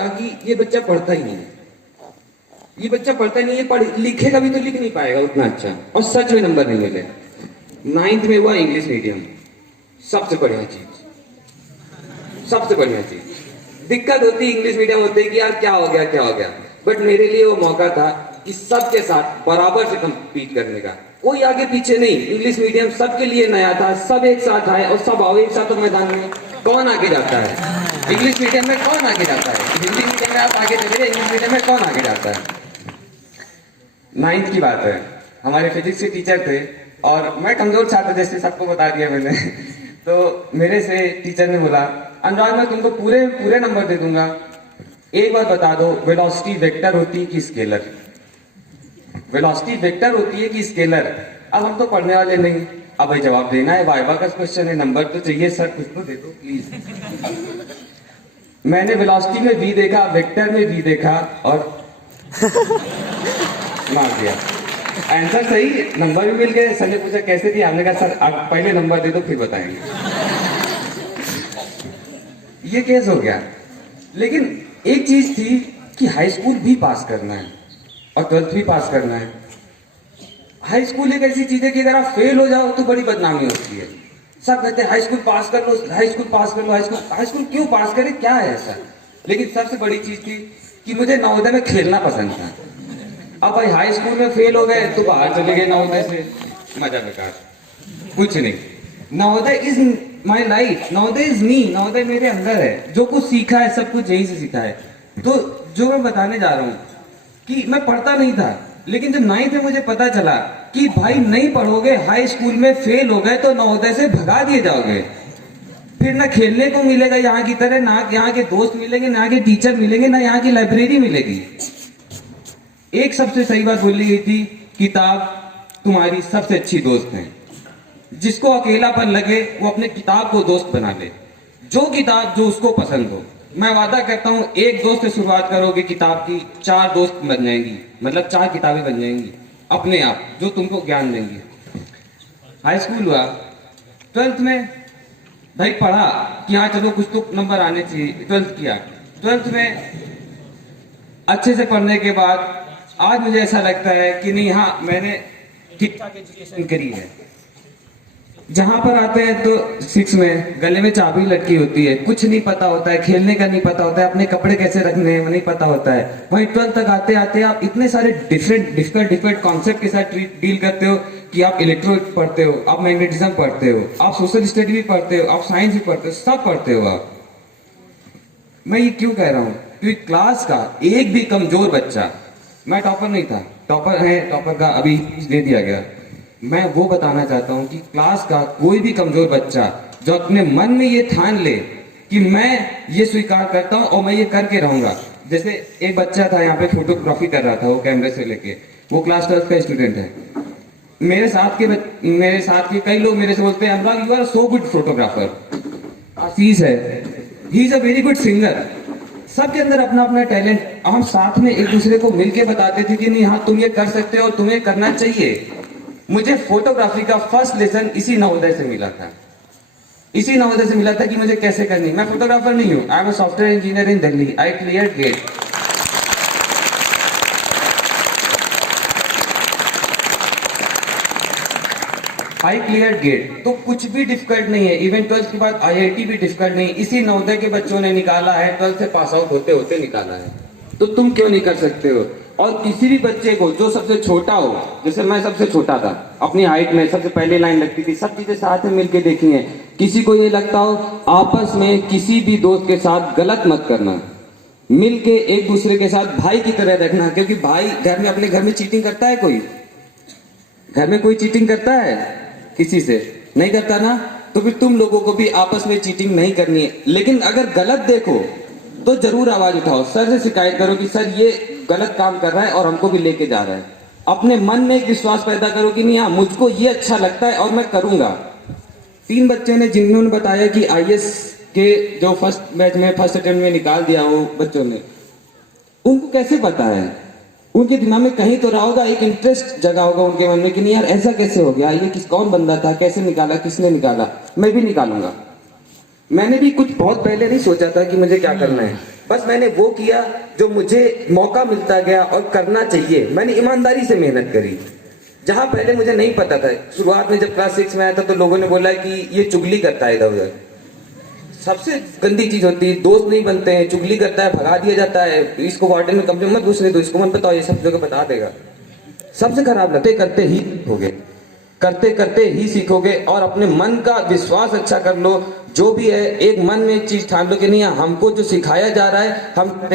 लगा कि ये बच्चा पढ़ता ही नहीं है, ये बच्चा पढ़ता नहीं है, पढ़ लिखेगा भी तो लिख नहीं पाएगा उतना अच्छा, और सच में नंबर नहीं मिले। 9th में हुआ इंग्लिश मीडियम, सबसे बढ़िया चीज, सबसे बढ़िया चीज। दिक्कत होती इंग्लिश मीडियम होते कि यार क्या हो गया, बट मेरे लिए वो मौका था कि सबके साथ बराबर से कंपीट करने का, कोई आगे पीछे नहीं। इंग्लिश मीडियम सबके लिए नया था, सब एक साथ आए और सब आओ एक साथ मैदान में। कौन आगे जाता है इंग्लिश मीडियम में, कौन आगे जाता है? हिंदी मीडियम में आप आगे चले गए, इंग्लिश मीडियम में कौन आगे जाता है? 9th की बात है, हमारे फिजिक्स के टीचर थे और मैं कमजोर छात्र जैसे सबको बता दिया मैंने तो मेरे से टीचर ने बोला, अनुराग मैं तुमको पूरे नंबर दे दूंगा, एक बार बता दो वेलोसिटी वेक्टर होती है कि स्केलर? वेलोसिटी वेक्टर होती है कि स्केलर? अब हम तो पढ़ने वाले नहीं, अब भाई जवाब देना है, वाइवा का क्वेश्चन है, नंबर तो चाहिए सर, कुछ तो दे दो प्लीज। मैंने वेलोसिटी में v देखा, वेक्टर में v देखा और मार दिया, आंसर सही, नंबर भी मिल गए। सर ने पूछा कैसे थी, हमने कहा सर आप पहले नंबर दे दो फिर बताएंगे। ये केस हो गया। लेकिन एक चीज थी कि हाई स्कूल भी पास करना है और 12th भी पास करना है। हाई स्कूल एक ऐसी चीज है कि अगर आप फेल हो जाओ तो बड़ी बदनामी होती है। सब कहते हैं हाई स्कूल पास कर लो, हाई स्कूल पास कर लो, हाई स्कूल क्यों पास करे, क्या है ऐसा? लेकिन सबसे बड़ी चीज थी कि मुझे नवोदय में खेलना पसंद था। अब भाई हाई स्कूल में फेल हो गए तो बाहर चले गए नवोदय से, मजा बेकार, कुछ नहीं। Navodaya is my life, Navodaya is me, Navodaya मेरे अंदर है, जो कुछ सीखा है सब कुछ यहीं से सीखा है। तो जो मैं बताने जा रहा हूँ कि मैं पढ़ता नहीं था, लेकिन जब 9th में मुझे पता चला कि भाई नहीं पढ़ोगे, हाई स्कूल में फेल हो गए तो नवोदय से भगा दिए जाओगे, फिर ना खेलने को मिलेगा यहाँ की तरह, ना यहाँ के दोस्त मिलेंगे, ना यहाँ के टीचर मिलेंगे, ना यहाँ की लाइब्रेरी मिलेगी। एक सबसे सही बात बोली गई थी, किताब तुम्हारी सबसे अच्छी दोस्त है। जिसको अकेलापन लगे वो अपने किताब को दोस्त बना ले, जो किताब जो उसको पसंद हो। मैं वादा करता हूँ एक दोस्त से शुरुआत करोगे किताब की, 4 दोस्त बन जाएंगी, मतलब 4 किताबें बन जाएंगी अपने आप, जो तुमको ज्ञान देंगी। हाई स्कूल हुआ, 12th में भाई पढ़ा कि हाँ चलो कुछ तो नंबर आने चाहिए, 12th किया। 12th में अच्छे से पढ़ने के बाद आज मुझे ऐसा लगता है कि नहीं, हाँ मैंने ठीक ठाक एजुकेशन करी है। जहां पर आते हैं तो 6 में गले में चाबी लटकी होती है, कुछ नहीं पता होता है, खेलने का नहीं पता होता है, अपने कपड़े कैसे रखने हैं नहीं पता होता है। वहीं 12th तक आते आते आप इतने सारे डिफरेंट कॉन्सेप्ट के साथ डील करते हो कि आप इलेक्ट्रो पढ़ते हो, आप मैग्नेटिज्म पढ़ते हो, आप सोशल स्टडी भी पढ़ते हो, आप साइंस भी पढ़ते हो, सब पढ़ते हो आप। मैं ये क्यों कह रहा हूँ, क्योंकि क्लास का एक भी कमजोर बच्चा, मैं टॉपर नहीं था, टॉपर है, टॉपर का अभी दे दिया गया, मैं वो बताना चाहता हूँ कि क्लास का कोई भी कमजोर बच्चा जो अपने मन में ये ठान ले कि मैं ये स्वीकार करता हूँ और मैं ये करके रहूंगा। जैसे एक बच्चा था यहाँ पे फोटोग्राफी कर रहा था, वो कैमरे से लेके, वो क्लास 12th का स्टूडेंट है। मेरे साथ के कई लोग मेरे से बोलते हैं Anurag you are so good photographer. Ashish है, he is a very good singer. सबके अंदर अपना अपना टैलेंट, हम साथ में एक दूसरे को मिलके बताते थे कि नहीं हाँ तुम ये कर सकते हो, तुम्हें करना चाहिए। मुझे फोटोग्राफी का फर्स्ट लेसन इसी नवोदय से मिला था, इसी नवोदय से मिला था कि मुझे कैसे करनी। मैं फोटोग्राफर नहीं हूँ, I am a software engineer in Delhi, I cleared GATE. I clear GATE, तो कुछ भी डिफिकल्ट नहीं है। इवन 12th के बाद IIT भी डिफिकल्ट नहीं, इसी नवोदय के बच्चों ने निकाला है, 12th से पास आउट होते होते निकाला है, तो तुम क्यों नहीं कर सकते हो? और किसी भी बच्चे को जो सबसे छोटा हो, जैसे मैं सबसे छोटा था, अपनी हाइट में सबसे पहले लाइन लगती थी, सब चीजें साथ में मिलके देखी हैं। किसी को ये लगता हो, आपस में किसी भी दोस्त के साथ गलत मत करना, मिलके एक दूसरे के साथ भाई की तरह रखना, क्योंकि भाई घर में, अपने घर में चीटिंग करता है कोई? घर में कोई चीटिंग करता है? किसी से नहीं करता ना, तो फिर तुम लोगों को भी आपस में चीटिंग नहीं करनी है। लेकिन अगर गलत देखो तो जरूर आवाज उठाओ, सर से शिकायत करो कि सर ये गलत काम कर रहा है और हमको भी लेके जा रहा है। अपने मन में एक विश्वास पैदा करो कि नहीं हाँ मुझको ये अच्छा लगता है और मैं करूंगा। 3 बच्चे ने जिन्होंने बताया कि IAS के जो फर्स्ट बैच में फर्स्ट अटेम्प्ट में निकाल दिया, वो बच्चों ने, उनको कैसे पता है? उनके दिमाग में कहीं तो रहा होगा, एक इंटरेस्ट जगा होगा उनके मन में कि नहीं यार ऐसा कैसे हो गया, ये कौन बंदा था, कैसे निकाला, किसने निकाला, मैं भी निकालूंगा। मैंने भी कुछ बहुत पहले नहीं सोचा था कि मुझे क्या करना है, बस मैंने वो किया जो मुझे मौका मिलता गया और करना चाहिए। मैंने ईमानदारी से मेहनत करी। जहां पहले मुझे नहीं पता था, शुरुआत में जब क्लास 6 में आया था तो लोगों ने बोला कि ये चुगली करता है इधर उधर। सबसे गंदी चीज होती है, दोस्त नहीं बनते हैं, चुगली करता है, भगा दिया जाता है, इसको वार्डन में कमरे में मत घुसने दो, इसको मत बताओ, ये सब जगह बता देगा। सबसे खराब लगते करते ही सीखोगे, करते करते ही सीखोगे। और अपने मन का विश्वास अच्छा कर लो। जो भी है एक मन में एक चीज ठान लो कि नहीं, हमको जो सिखाया जा रहा है हम।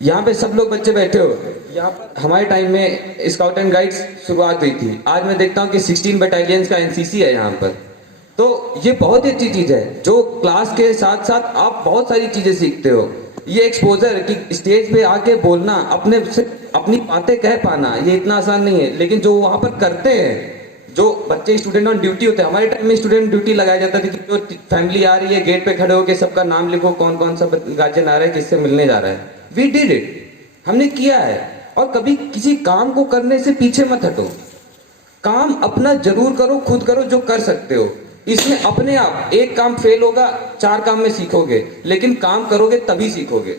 यहाँ पे सब लोग बच्चे बैठे हो, यहाँ पर हमारे टाइम में स्काउट एंड गाइड्स शुरुआत हुई थी। आज मैं देखता हूँ कि 16 बटालियंस का एनसीसी है यहाँ पर। तो ये बहुत ही अच्छी चीज है, जो क्लास के साथ साथ आप बहुत सारी चीजें सीखते हो। ये एक्सपोजर कि स्टेज पे आके बोलना, अपने से अपनी बातें कह पाना, ये इतना आसान नहीं है। लेकिन जो वहां पर करते हैं, जो बच्चे स्टूडेंट ऑन ड्यूटी होते हैं, हमारे टाइम में स्टूडेंट ड्यूटी लगाया जाता था कि जो फैमिली आ रही है गेट पे खड़े होकर सबका नाम लिखो, कौन कौन सा गार्जियन आ रहा है, किससे मिलने जा रहा है। वी डिड इट, हमने किया है। और कभी किसी काम को करने से पीछे मत हटो। काम अपना जरूर करो, खुद करो जो कर सकते हो। इसमें अपने आप एक काम फेल होगा, 4 काम में सीखोगे, लेकिन काम करोगे तभी सीखोगे।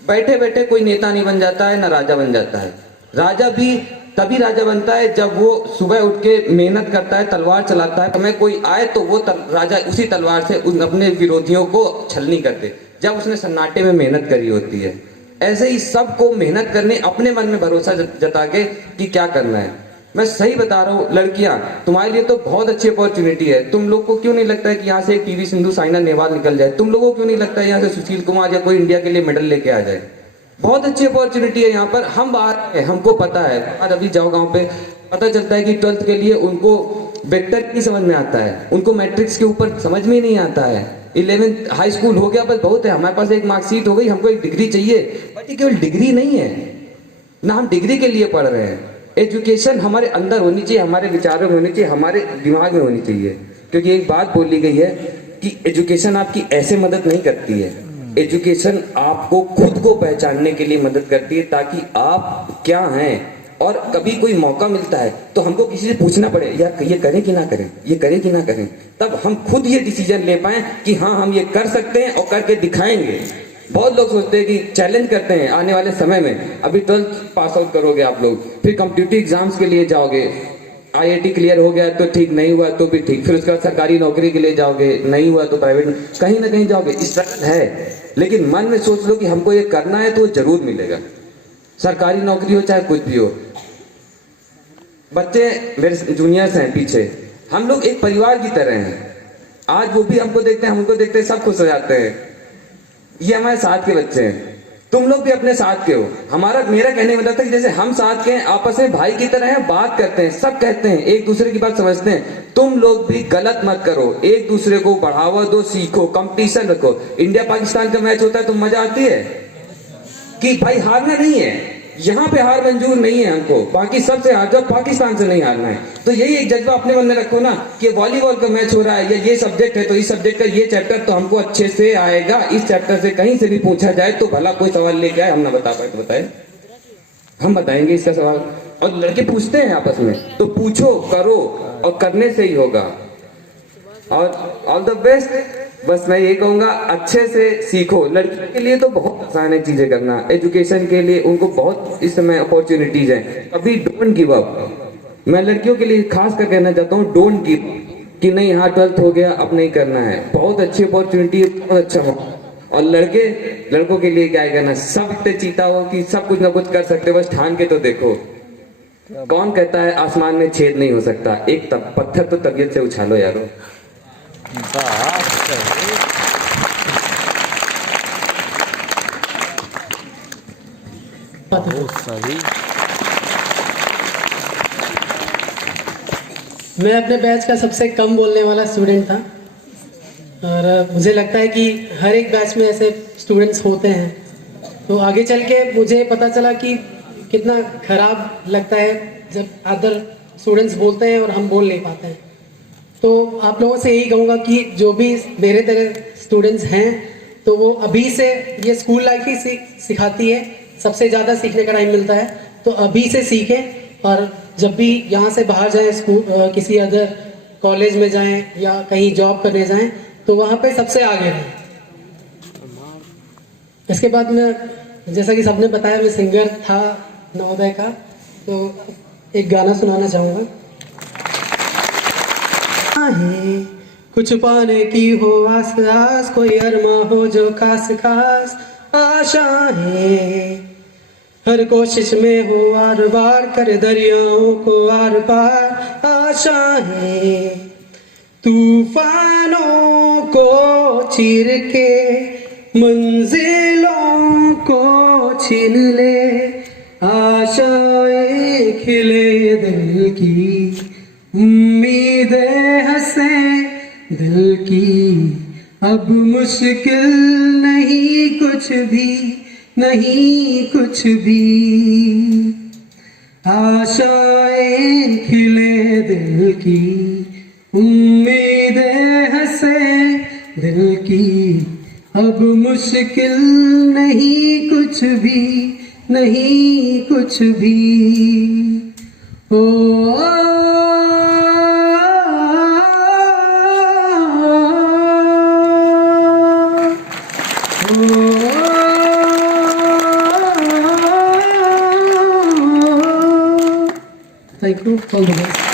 बैठे बैठे कोई नेता नहीं बन जाता है, ना राजा बन जाता है। राजा भी तभी राजा बनता है जब वो सुबह उठ के मेहनत करता है, तलवार चलाता है। हमें कोई आए तो वो राजा उसी तलवार से अपने विरोधियों को छलनी कर दे, जब उसने सन्नाटे में मेहनत करी होती है। ऐसे ही सबको मेहनत करने, अपने मन में भरोसा जता के कि क्या करना है। मैं सही बता रहा हूँ, लड़कियां तुम्हारे लिए तो बहुत अच्छी अपॉर्चुनिटी है। तुम लोग को क्यों नहीं लगता है कि यहाँ से पीवी सिंधु, साइना नेहवाल निकल जाए? तुम लोगों को क्यों नहीं लगता है यहाँ से सुशील कुमार या कोई इंडिया के लिए मेडल लेके आ जाए? बहुत अच्छी अपॉर्चुनिटी है यहाँ पर। हम बाहर हैं, हमको पता है। आज अभी जाओ गाँव पे, पता चलता है कि 12th के लिए उनको वेक्टर नहीं समझ में आता है, उनको मैट्रिक्स के ऊपर समझ में नहीं आता है। 11th हाई स्कूल हो गया, बस बहुत है, हमारे पास एक मार्कशीट हो गई, हमको एक डिग्री चाहिए। बट ये केवल डिग्री नहीं है ना, हम डिग्री के लिए पढ़ रहे हैं। एजुकेशन हमारे अंदर होनी चाहिए, हमारे विचारों में होनी चाहिए, हमारे दिमाग में होनी चाहिए। क्योंकि एक बात बोली गई है कि एजुकेशन आपकी ऐसे मदद नहीं करती है, एजुकेशन आपको खुद को पहचानने के लिए मदद करती है, ताकि आप क्या हैं। और कभी कोई मौका मिलता है तो हमको किसी से पूछना पड़े, यार ये करें कि ना करें, ये करें कि ना करें, तब हम खुद ये डिसीजन ले पाए कि हाँ हम ये कर सकते हैं और करके दिखाएंगे। बहुत लोग सोचते हैं कि चैलेंज करते हैं आने वाले समय में। अभी 12th पास आउट करोगे आप लोग, फिर कॉम्पिटिटिव एग्जाम्स के लिए जाओगे, आईआईटी क्लियर हो गया तो ठीक, नहीं हुआ तो भी ठीक, फिर उसके बाद सरकारी नौकरी के लिए जाओगे, नहीं हुआ तो प्राइवेट, कहीं ना कहीं जाओगे। स्ट्रगल है, लेकिन मन में सोच लो कि हमको ये करना है तो जरूर मिलेगा। सरकारी नौकरी हो चाहे कुछ भी हो। बच्चे मेरे जूनियर्स हैं पीछे, हम लोग एक परिवार की तरह हैं। आज वो भी हमको देखते हैं, हमको देखते हैं, सब खुश हो जाते हैं। ये हमारे साथ के बच्चे हैं, तुम लोग भी अपने साथ के हो। मेरा कहने का मतलब था कि जैसे हम साथ के हैं, आपस में भाई की तरह हैं, बात करते हैं, सब कहते हैं, एक दूसरे की बात समझते हैं। तुम लोग भी गलत मत करो, एक दूसरे को बढ़ावा दो, सीखो, कंपटीशन रखो। इंडिया पाकिस्तान का मैच होता है तो मजा आती है कि भाई हारना नहीं है, यहाँ पे हार मंजूर नहीं है हमको, बाकी सबसे हार जाओ, पाकिस्तान से नहीं हारना है। तो यही एक जज्बा अपने मन में रखो ना कि वॉलीबॉल का मैच हो रहा है या ये सब्जेक्ट है तो इस सब्जेक्ट का ये चैप्टर तो हमको अच्छे से आएगा। इस चैप्टर से कहीं से भी पूछा जाए तो भला कोई सवाल लेके आए, हम ना बता पाए तो बताए, हम बताएंगे इसका सवाल। और लड़के पूछते हैं आपस में, तो पूछो, करो, और करने से ही होगा। और ऑल द बेस्ट। बस मैं ये कहूंगा, अच्छे से सीखो। लड़कियों के लिए तो बहुत आसान है चीजें करना, एजुकेशन के लिए उनको बहुत इस समय अपॉर्चुनिटीज हैं। अभी डोंट गिव अप। मैं लड़कियों के लिए खास कर कहना चाहता हूँ, डोंट गिव कि नहीं हाँ 12th हो गया अब नहीं करना है। बहुत अच्छी अपॉर्चुनिटी है, बहुत अच्छा हो। और लड़कों के लिए क्या करना, सब इतने चीता हो कि सब कुछ ना कुछ कर सकते, बस ठान के तो देखो। कौन कहता है आसमान में छेद नहीं हो सकता? एक पत्थर तो तबीयत से उछालो यारो। मैं अपने बैच का सबसे कम बोलने वाला स्टूडेंट था, और मुझे लगता है कि हर एक बैच में ऐसे स्टूडेंट्स होते हैं। तो आगे चल के मुझे पता चला कि कितना खराब लगता है जब अदर स्टूडेंट्स बोलते हैं और हम बोल नहीं पाते हैं। तो आप लोगों से यही कहूँगा कि जो भी मेरे तरह स्टूडेंट्स हैं, तो वो अभी से, ये स्कूल लाइफ ही सिखाती है, सबसे ज़्यादा सीखने का टाइम मिलता है। तो अभी से सीखें, और जब भी यहाँ से बाहर जाएं, स्कूल किसी अदर कॉलेज में जाएं या कहीं जॉब करने जाएं, तो वहाँ पे सबसे आगे रहें। इसके बाद मैं, जैसा कि सबने बताया, मैं सिंगर था नवोदय का, तो एक गाना सुनाना चाहूँगा। कुछ पाने की हो आस आस, कोई अरमा हो जो खास खास आशाएं, हर कोशिश में हो आर बार, कर दरियाओं को आर पार आशाएं, तूफानों को चीर के मंजिलों को छीन ले, आशाएं खिले दिल की, उम्मीदें हंसे दिल की, अब मुश्किल नहीं कुछ भी, नहीं कुछ भी, आशाएं खिले दिल की, उम्मीदें हंसे दिल की, अब मुश्किल नहीं कुछ भी, नहीं कुछ भी। ओ Thank you. All the best.